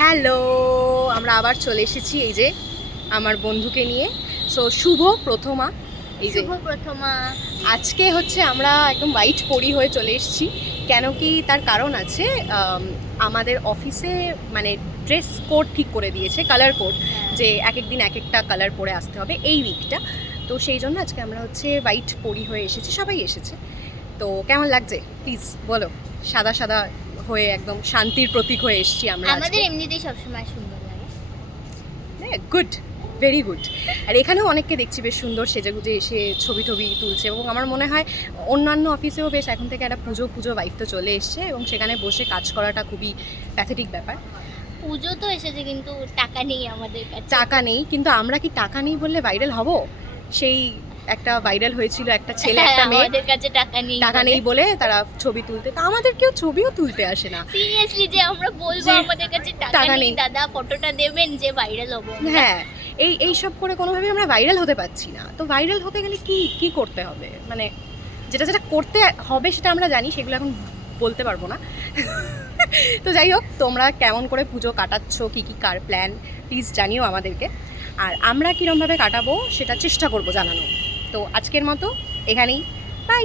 Hello আমরা আবার চলে এসেছি এই যে আমার বন্ধুকে নিয়ে। সো শুভ প্রথমা। এই যে শুভ প্রথমা। আজকে হচ্ছে আমরা একদম হোয়াইট পরি হয়ে চলে এসেছি। কেন কি তার কারণ আছে আমাদের অফিসে মানে ড্রেস কোড ঠিক করে দিয়েছে কালার কোড যে এক এক দিন এক একটা কালার পরে আসতে হবে এই উইকটা তো সেই জন্য আজকে আমরা হচ্ছে হোয়াইট পরি হয়ে এসেছি সবাই এসেছে। তো কেমন লাগছে? প্লিজ বলো। সাদা সাদা হয়ে একদম শান্তির প্রতীক হয়ে এসেছি আমরা আমাদের এমনিতেই সবসময় সুন্দর লাগে। গুড ভেরি গুড আর এখানেও অনেককে দেখছি বেশ সুন্দর সেজেগুজে এসে ছবি টবি তুলছে এবং আমার মনে হয় অন্যান্য অফিসেও বেশ এখন থেকে একটা পুজো পুজো বাইফ তো চলে এসছে এবং সেখানে বসে কাজ করাটা খুবই প্যাথেটিক ব্যাপার। পুজো তো এসেছে কিন্তু টাকা নেই আমাদের কাছে। টাকা নেই কিন্তু আমরা কি টাকা নেই বললে ভাইরাল হব? সেই একটা ভাইরাল হয়েছিল একটা ছেলে একটা মেয়ে। আমাদের কাছে টাকা নেই টাকা নেই বলে তারা ছবি তুলতে তা আমাদের কেউ ছবিও তুলতে আসে না। সিরিয়াসলি যে আমরা বলব আমাদের কাছে টাকা। নেই দাদা ফটোটা দেবেন যে ভাইরাল হব। হ্যাঁ এই এই সব করে কোনোভাবে আমরা ভাইরাল হতে পারছি না। তো ভাইরাল হতে গেলে কি কি করতে হবে? মানে যেটা যেটা করতে হবে সেটা আমরা জানি সেগুলো এখন বলতে পারব না। তো যাই হোক তোমরা কেমন করে পুজো কাটাচ্ছ কি কি কার প্ল্যান প্লিজ জানিও আমাদেরকে। আর আমরা কীরমভাবে কাটাবো সেটা চেষ্টা করব জানানো তো আজকের মতো এখানেই। বাই